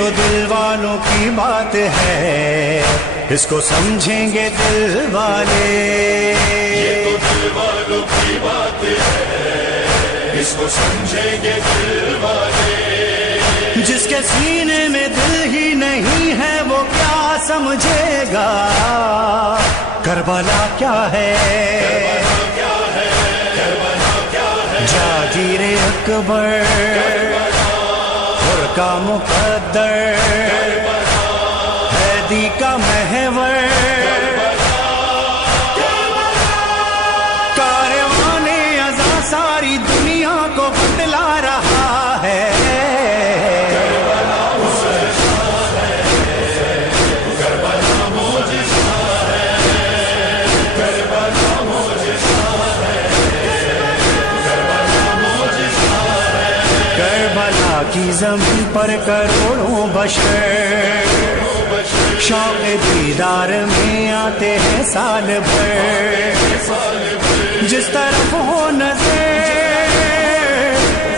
تو دل والوں کی بات ہے، اس کو سمجھیں گے دل والے، یہ تو دل والوں کی بات ہے، اس کو سمجھیں گے دل والے۔ جس کے سینے میں دل ہی نہیں ہے وہ کیا سمجھے گا کربلا کیا ہے، جاگیر اکبر کا مقدر، حیدی کا محور، کاروان ازاں ساری دنیا کو بتلا رہا ہے، کربلا کی زمین پر کروڑوں بشر شوق دیدار میں آتے ہیں سال بھر، جس طرف ہو نظر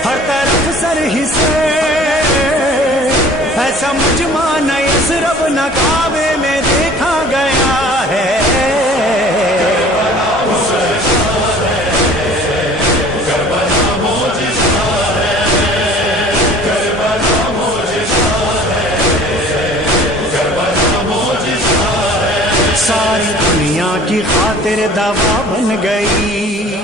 ہر طرف سر ہی سر، ایسا مجمع نہ یثرب نہ کعبے میں دیکھا گیا ہے، ساری دنیا کی خاطر دوا بن گئی۔